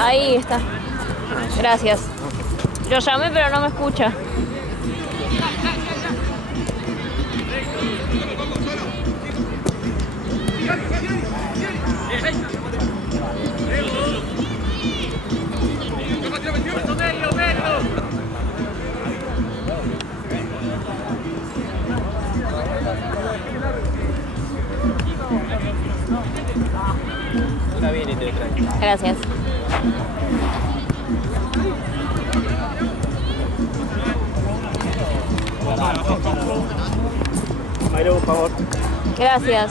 Ahí está. Gracias. Lo llamé pero no me escucha. Gracias. Mayro, por favor. Gracias.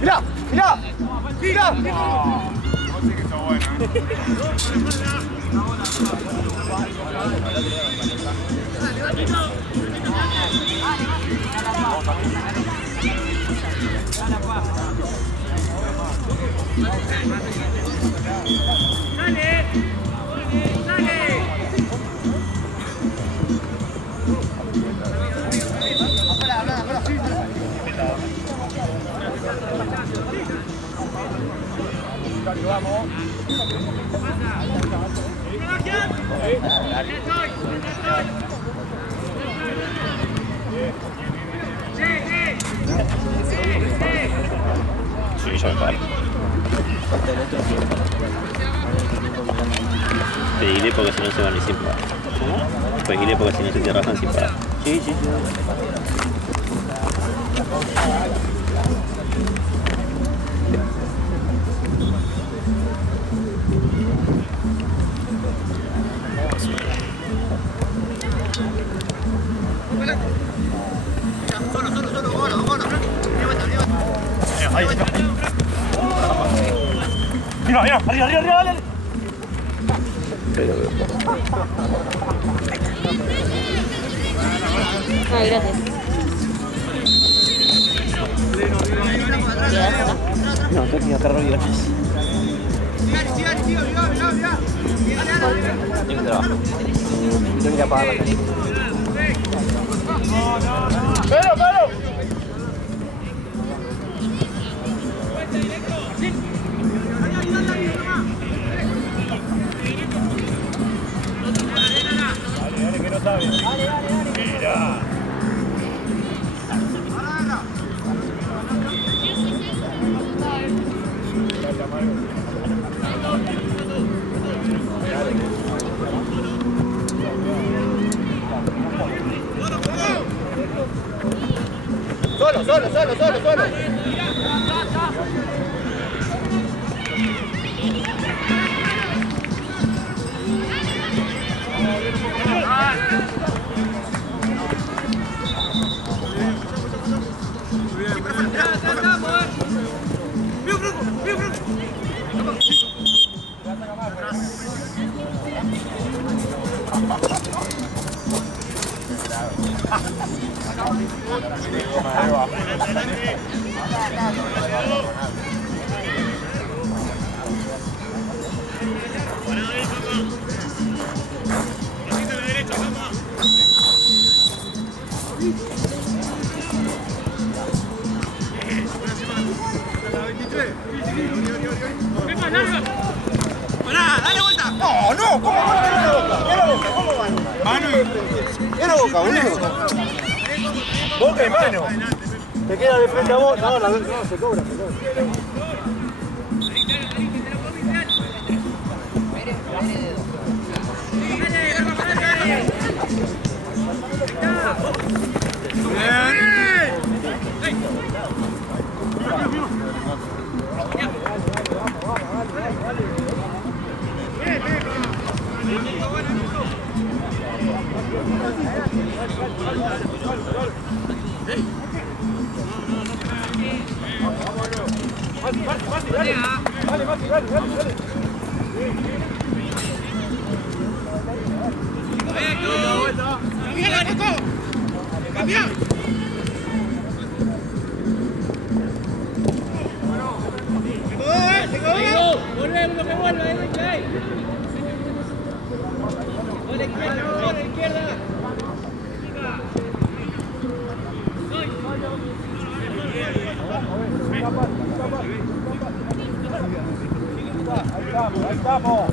¡Mirá! ¡Mirá! ¡Mirá! No sé que está bueno, Vamos. Sí, ya me paro. Pediré porque si no se van ni sin pagar. Pediré porque si no se te rajan sin pagar. Sí, sí, sí. Mira, mira, arriba, arriba, arriba, dale. Ay, gracias. No, creo que ya te rollo, gracias. Tengo trabajo. Tengo que ir a pagar la calle. ¡Pero, pero! Dale, que no sabe. Mira. Solo, solo, solo, solo, solo. Era Boca, boludo. Boca y mano. Te queda de frente a vos. No, no, se cobra, se cobra. Ahí estamos.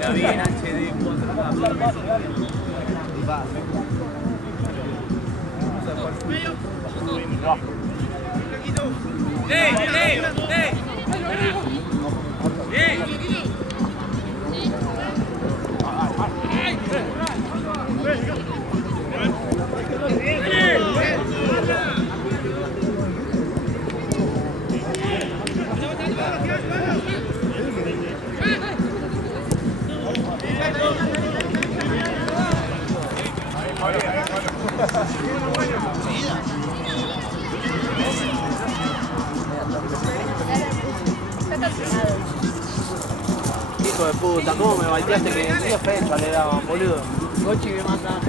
Está bien, HD. Hijo de puta, ¿cómo me baldeaste que ni fecha le daban, boludo? Gochi me mata.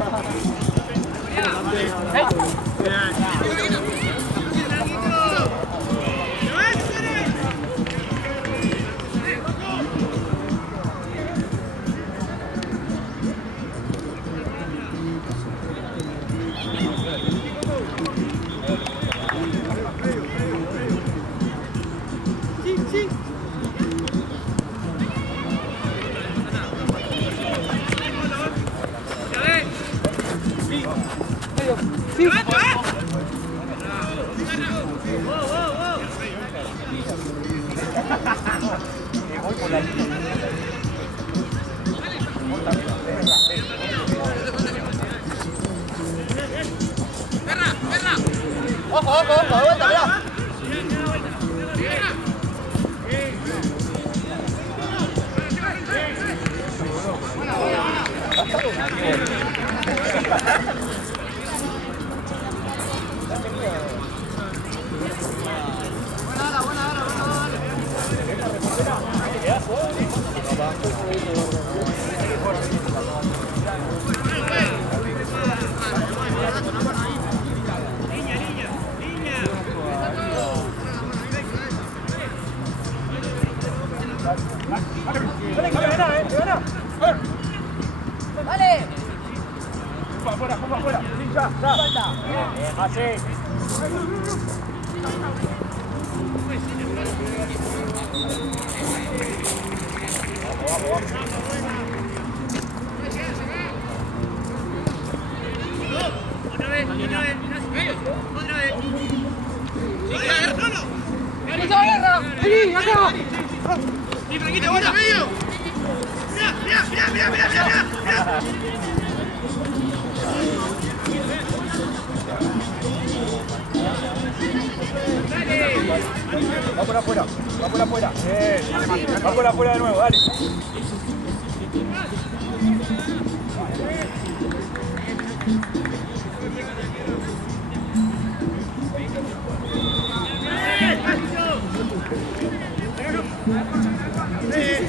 Ojo, ojo, ojo, de vuelta, mirá. Vale. Afuera, afuera. Sí, ya. Así. Va por afuera. Va por afuera de nuevo, dale. Sí.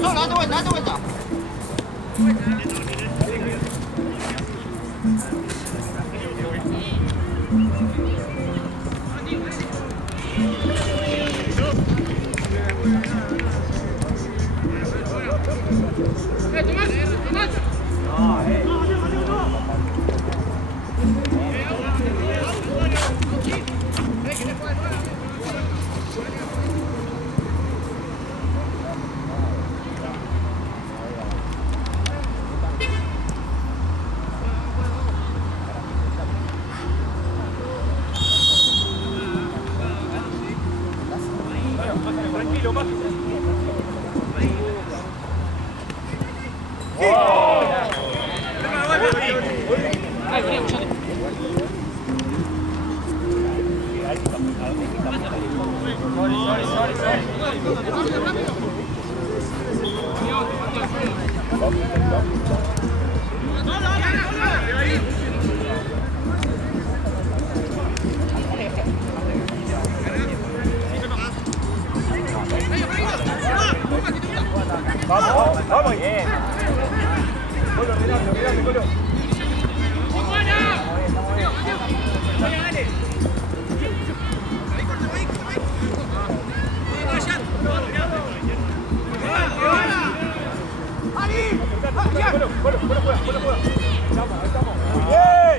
Solo, date vuelta. Tranquilo, más. Vamos, vamos. Bien. Colo, mirate, Colo. Colo, juega. Ahí estamos. Muy bien.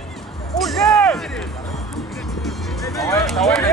Muy bien. Está bueno.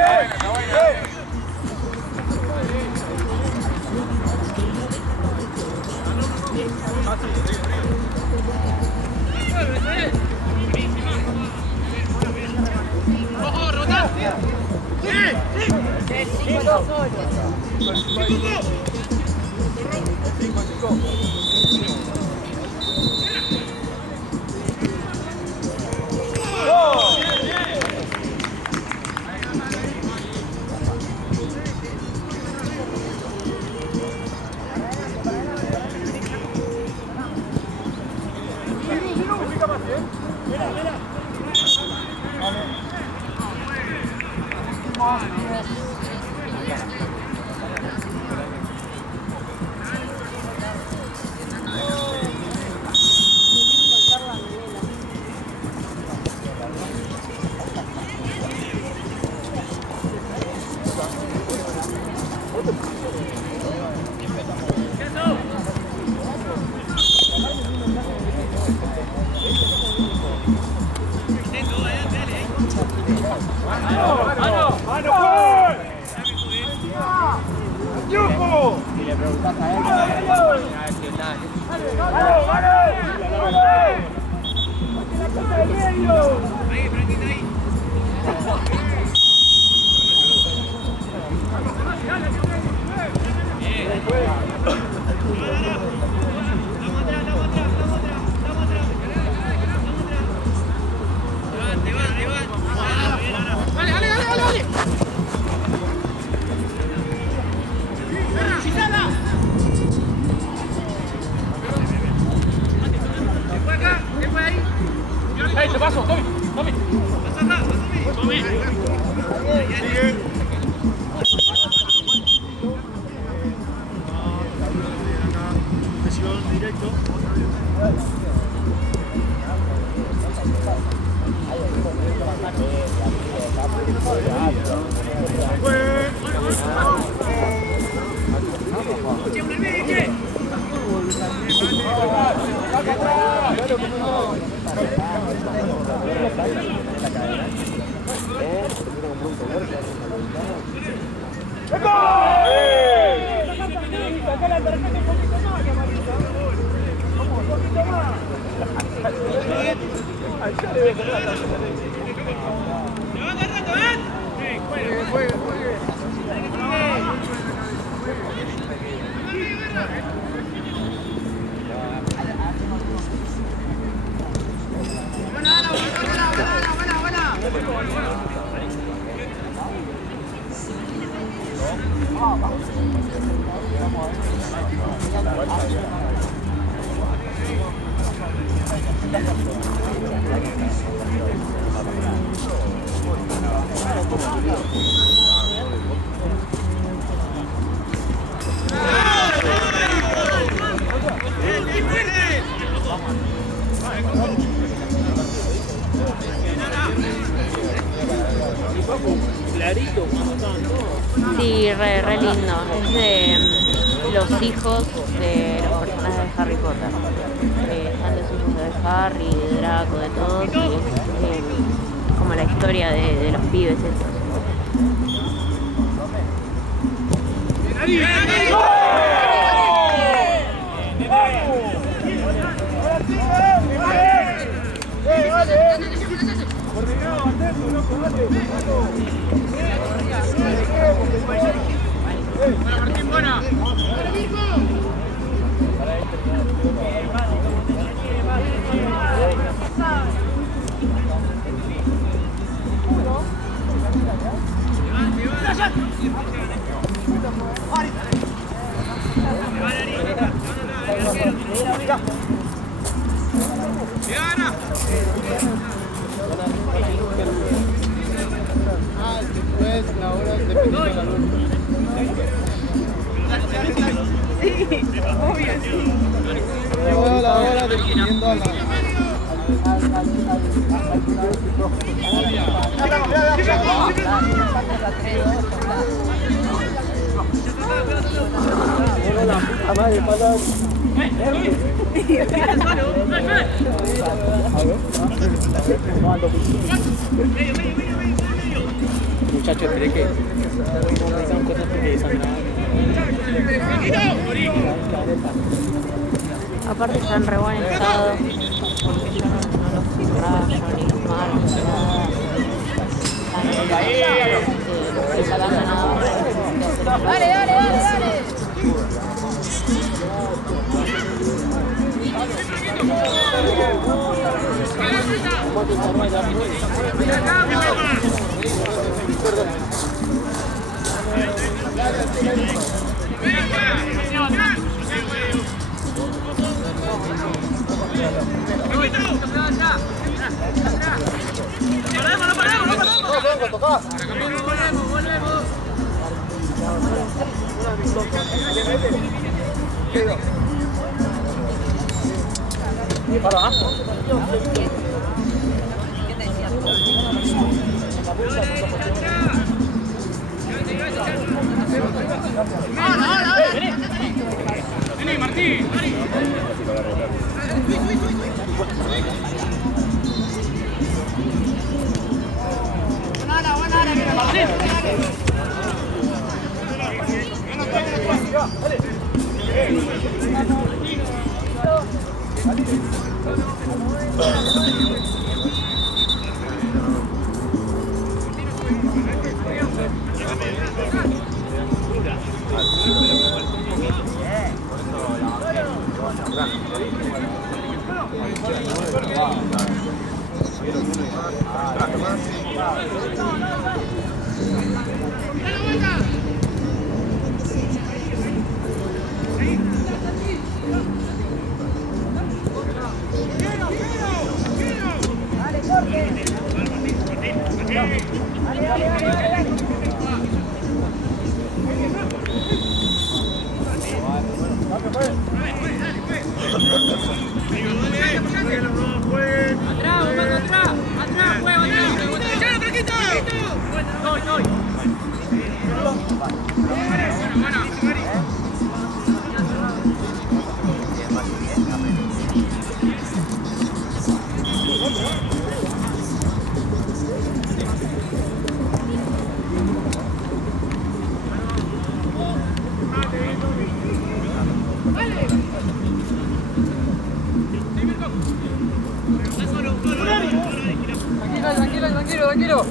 Si le preguntas a él, no va a decir nada. Te paso, Tommy. Sigue. Presión directo. Sí, re lindo. Es de los hijos de los personajes de Harry Potter. Están los hijos de Harry, de Draco, de todos. Y es como la historia de los pibes estos. Después, la hora dependiendo de la luz. La hora dependiendo a la... La puta madre, para... Muchachos, ¿cree que son cosas que desangraban? Aparte están re buen estado, porque yo no los rayo ni los marco, nada. Dale. Vení, Martín. Tranquilo.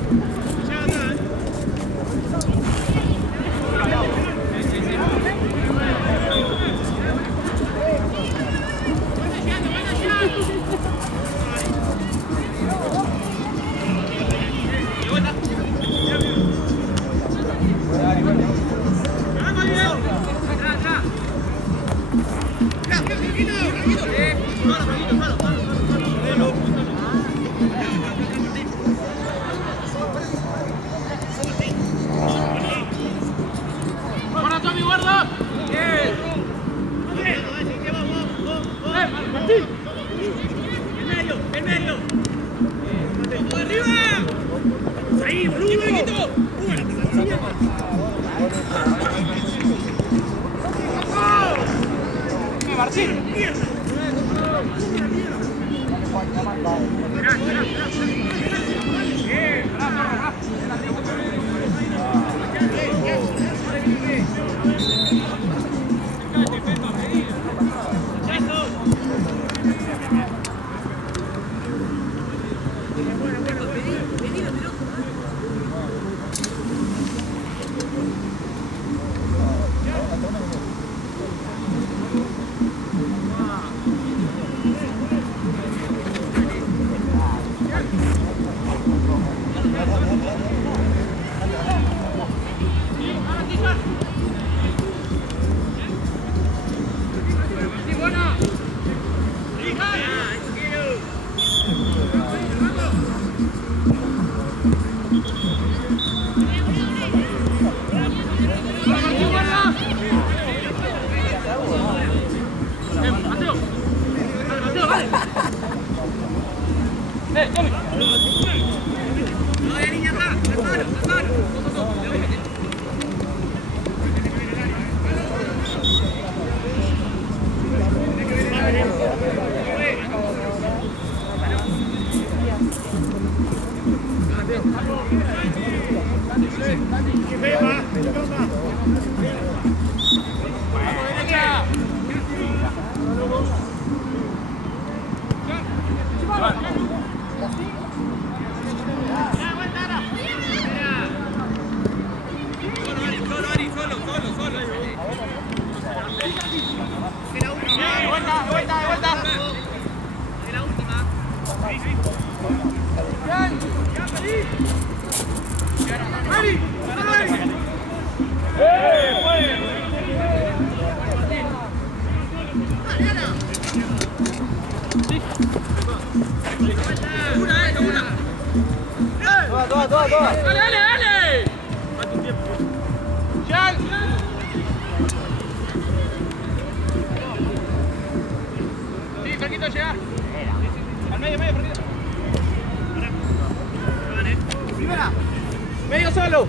Medio solo.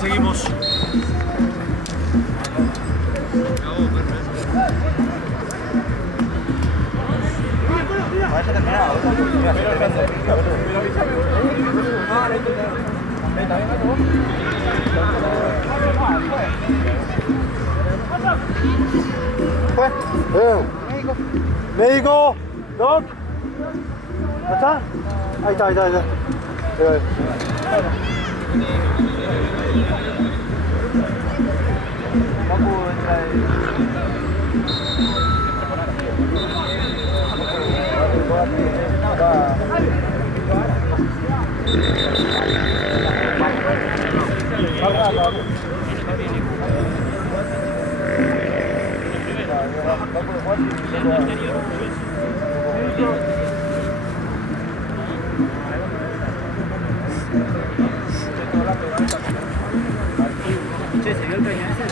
Seguimos. Vaya terminado. Médico, Doc. ¿No está? Ahí está, ahí está, ahí está. Che, ¿se vio el cañón ese?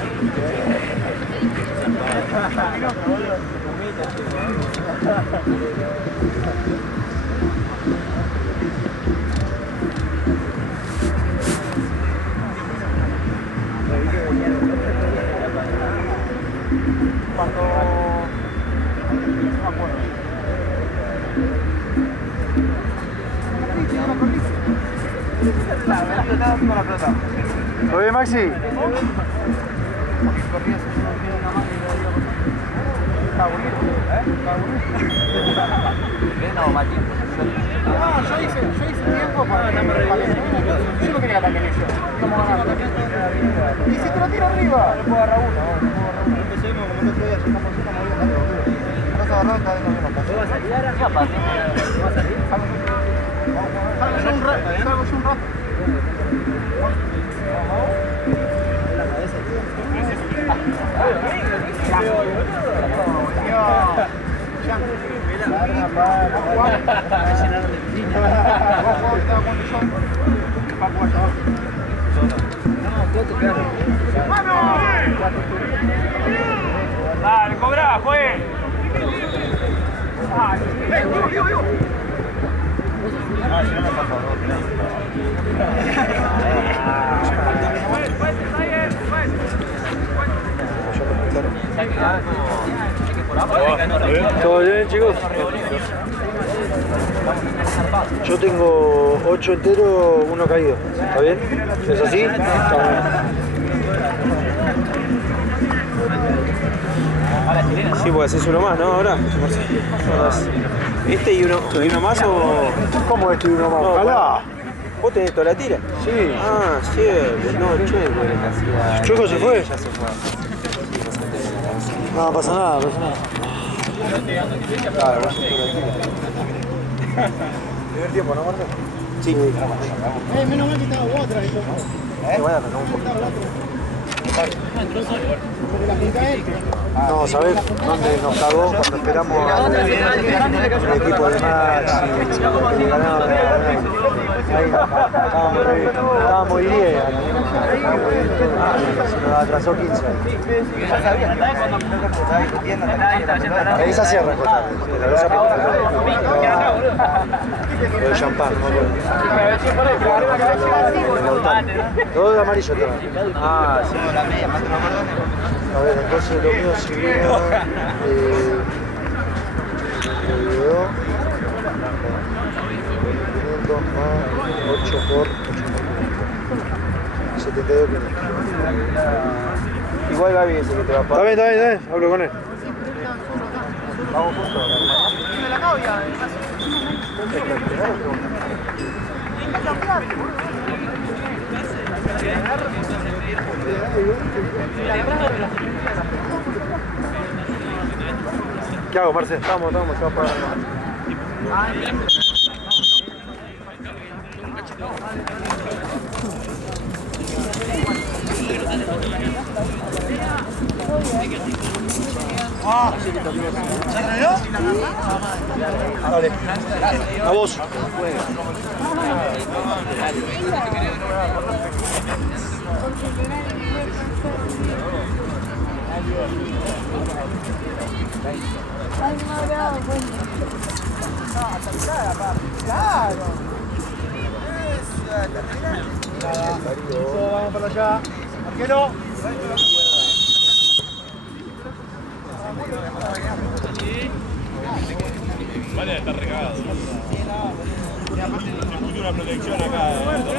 Oye, Maxi. No, más tiempo. No, yo hice tiempo para yo no quería ataque eso. Y si te lo tiro arriba, le puedo agarrar uno. Empecemos como el otro día, estamos bien. Vas a agarrar, cada vez nos vemos. ¿Vas a salir ahora? ¿Qué pasa? ¿Vas a salir? Salgo yo un rato. Dale, cobra, fue. ¿Todo bien, chicos? Yo tengo 8 enteros, 1 caído. ¿Está bien? ¿Es así? Está bien. Sí, pues haces uno más, ¿no? Ahora. ¿Este y uno más o...? ¿Cómo este y uno más? No, Ojalá. ¿Vos tenés toda la tira? Sí. Ah, sí, no, el Chueco era que hacía... ¿Chueco se fue? Ya se fue. No pasa nada, pasa nada. Claro, vos sos toda la tira. ¿Primer tiempo, no, Marta? Sí. Menos mal que estaba vos atrás. Bueno, pero un poquito. No, ¿sabés dónde nos cagó cuando esperamos al equipo de Max y ganaron? Ahí estábamos 10, se nos atrasó 15. Ahí se hacía recortar, lo de champán, no todo de amarillo también. Ah, sí. A ver, entonces lo mío sería olvidó 500 más 8 por 8. 72 minutos. Igual Gaby ese que te va a pagar. Está bien, hablo con él. Vamos juntos. Dime la novia. ¿Qué hago, Marce? Vamos, se va a parar. ¿Se terminó? Dale. A vos. Claro. Vamos para allá. Arquero. Vale, está regado. Se puso una protección acá. Vuelta.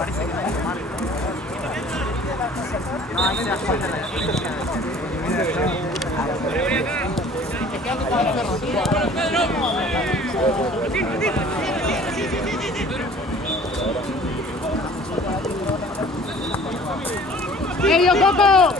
Parece que ¡Medio, Coco!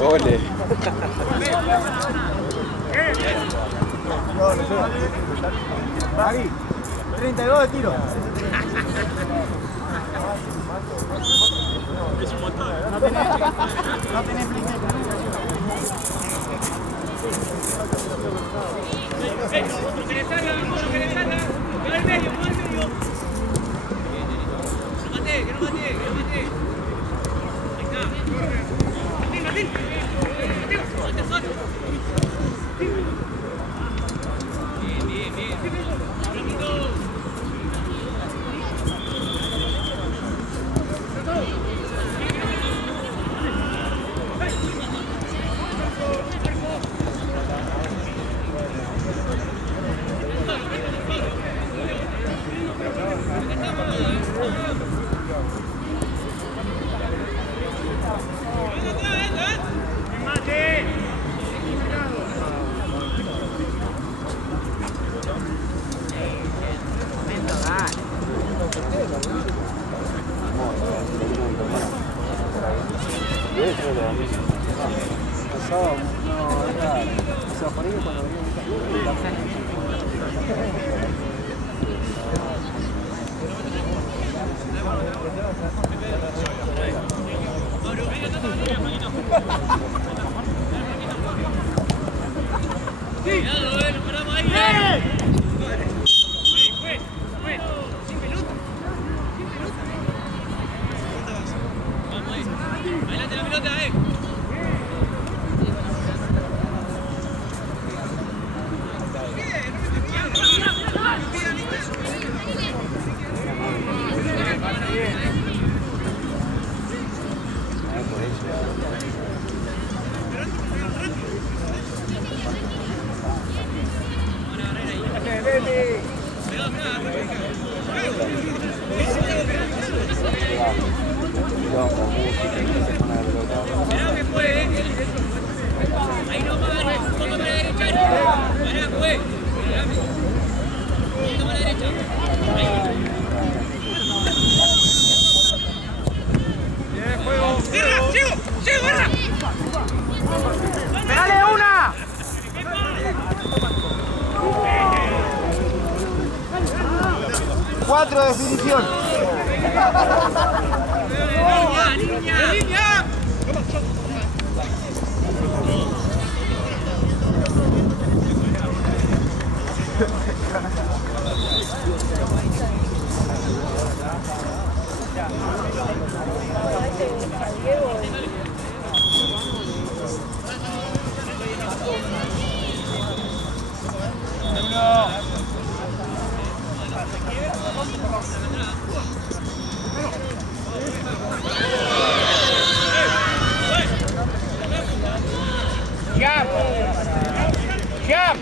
Ole. Ahí, 32 de tiro. Es un montón. No tenés principio. Que le salga, que le salga. Que va al medio, que va al medio. Que no mate, que no mate, que no mate. Ahí está. Martín, Martín. Martín, solo. Bien, bien, bien. Ratito. ¡Dale una! ¡4 de definición! ¡Niña, niña! ¡Jump! ¡Jump!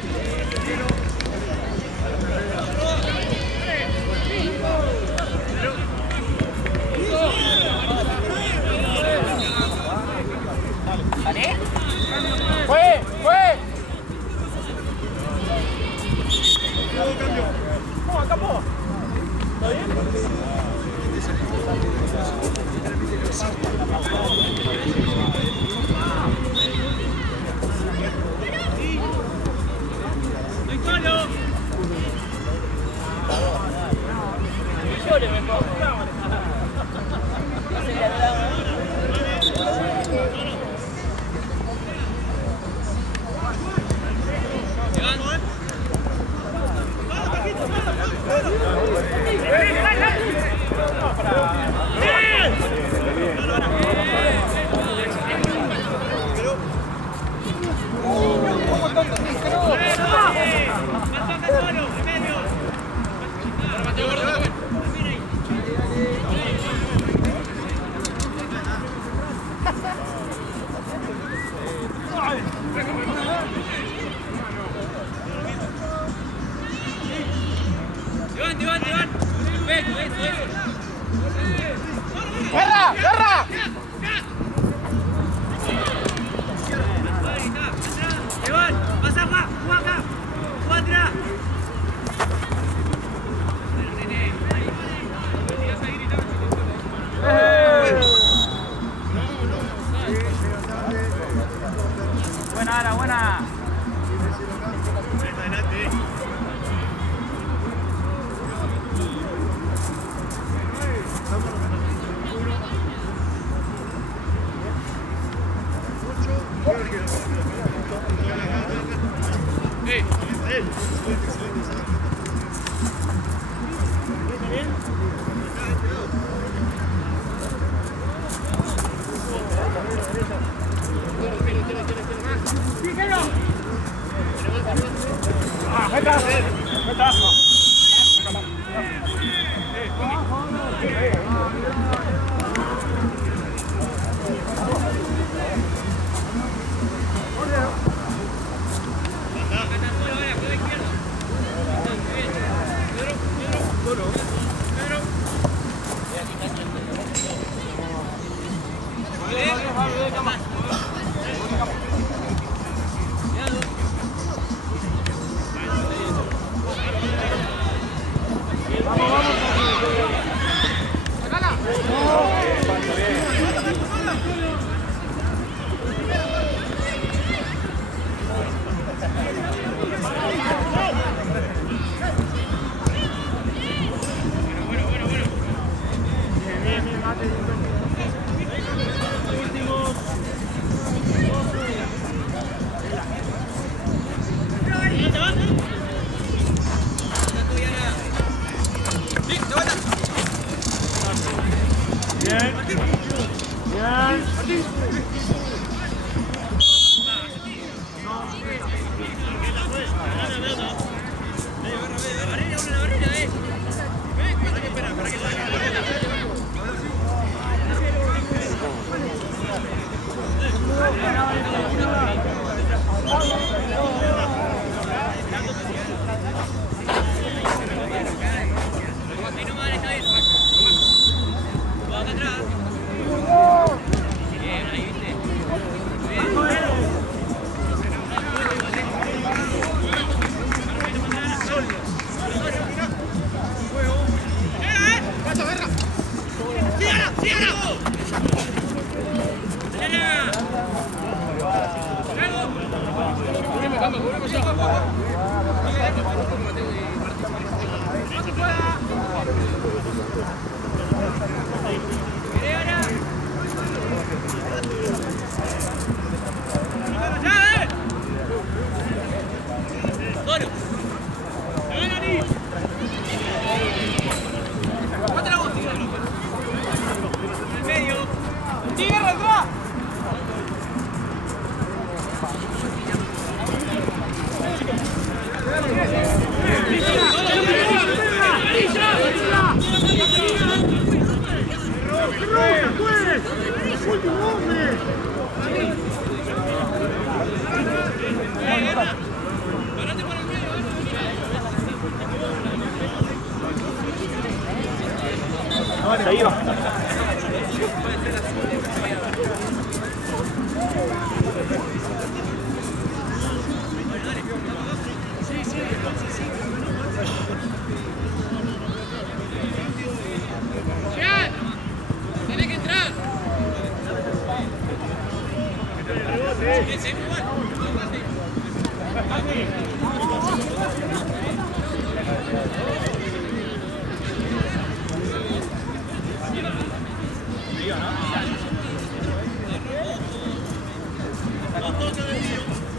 Ahí va.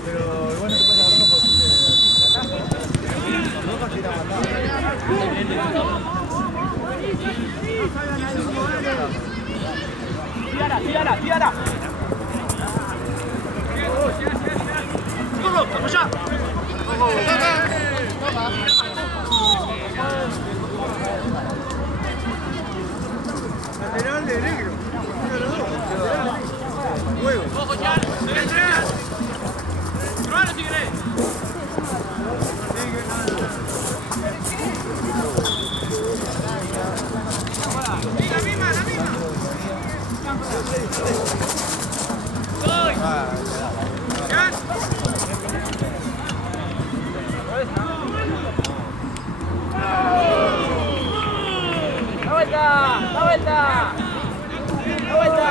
Pero igual no te puedes hablar porque ¡tírala, tírala! ¡Vamos, vamos ya! Lateral de negro. Huevo. ¡Ojo, ya! ¡Detrás! ¡Probalo si querés! ¡La misma, la misma! ¡Soy! ¡Ya! ¡La vuelta! ¡La vuelta! ¡La vuelta!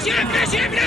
¡Siempre, siempre!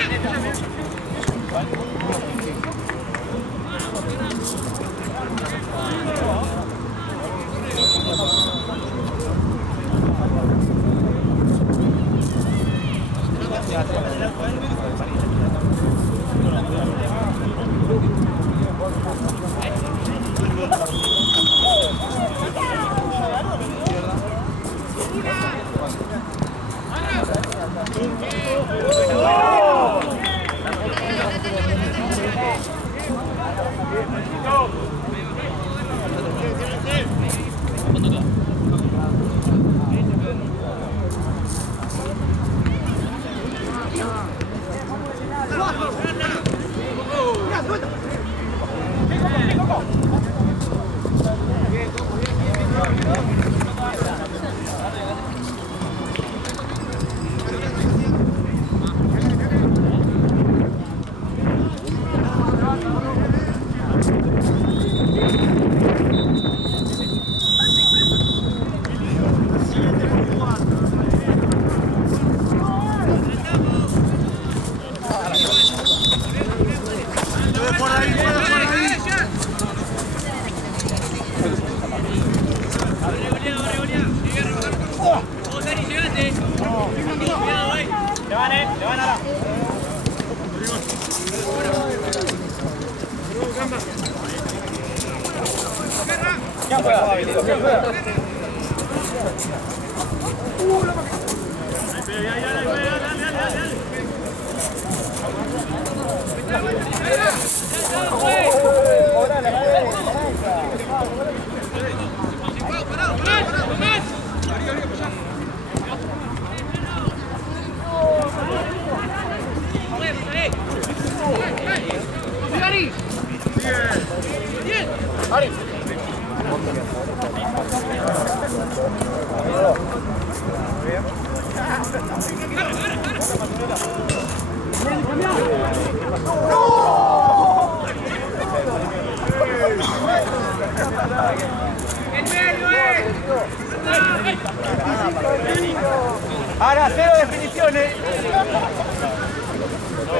Ahora, cero definiciones.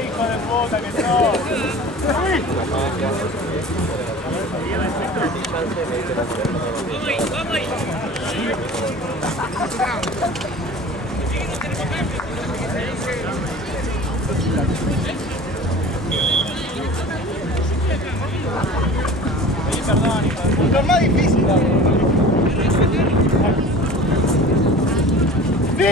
¡Hijo de puta que sos! Lo más difícil. ¡Sí!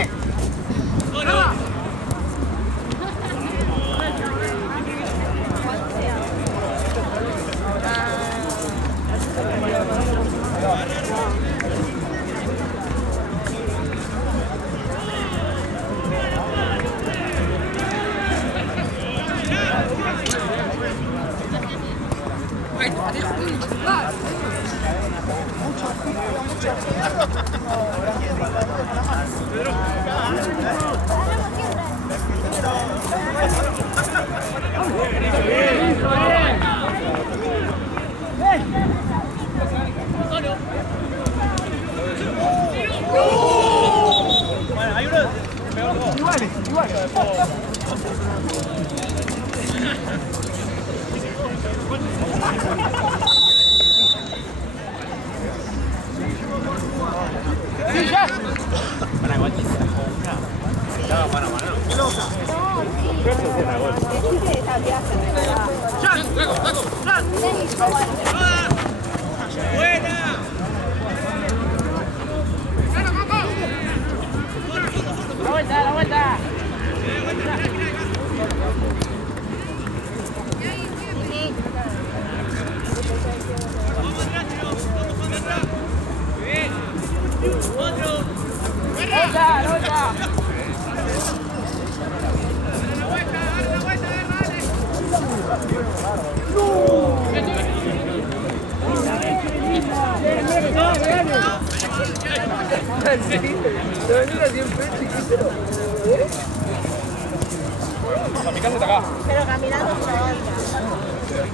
Pero caminando por la banda.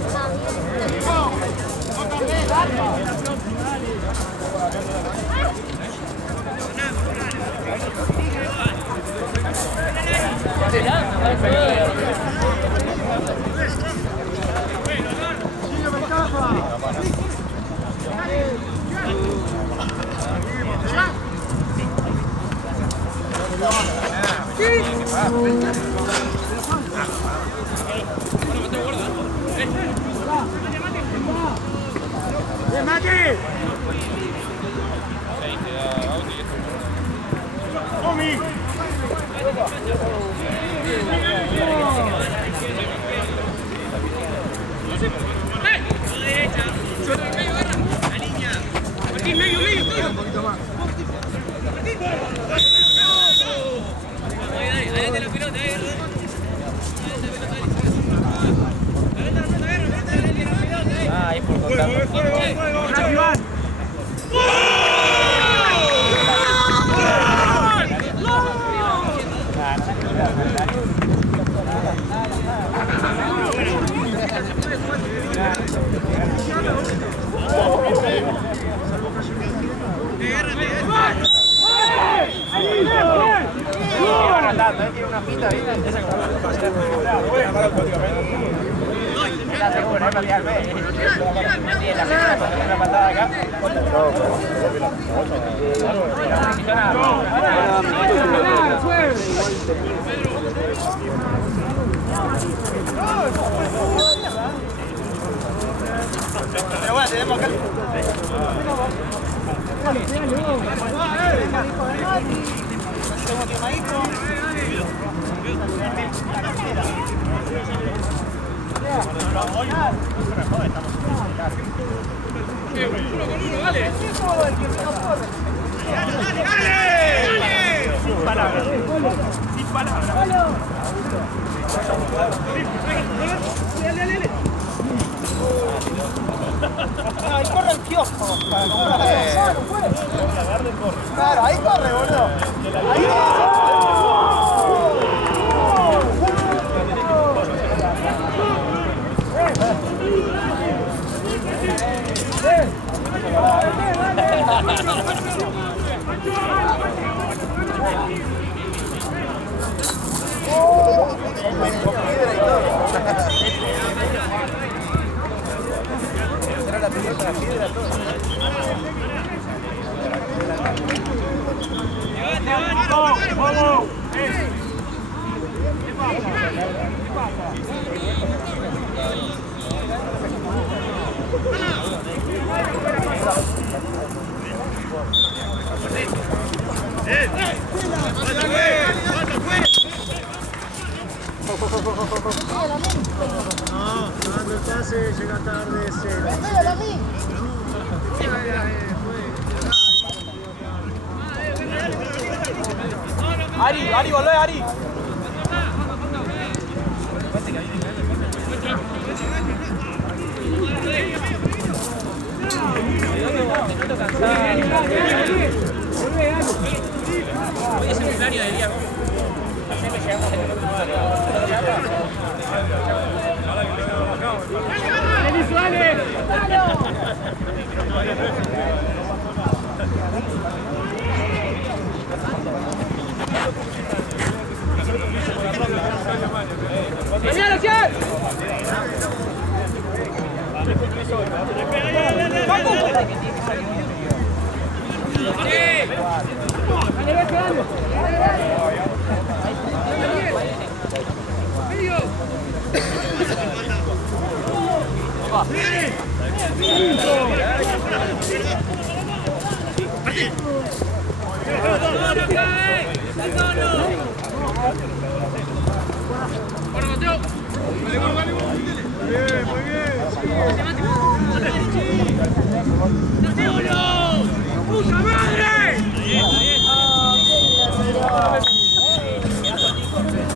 Pero bueno, tenemos que... Sin palabras. Sin palabras. Ahí corre el kiosco. Claro, ahí corre, boludo. Ahí ¡Vamos! cuando el pase llega tarde, Ari, volvé, Ari. Hoy es el cumpleaños de Diego. ¡Genial, acción! ¡Ahora, Mateo!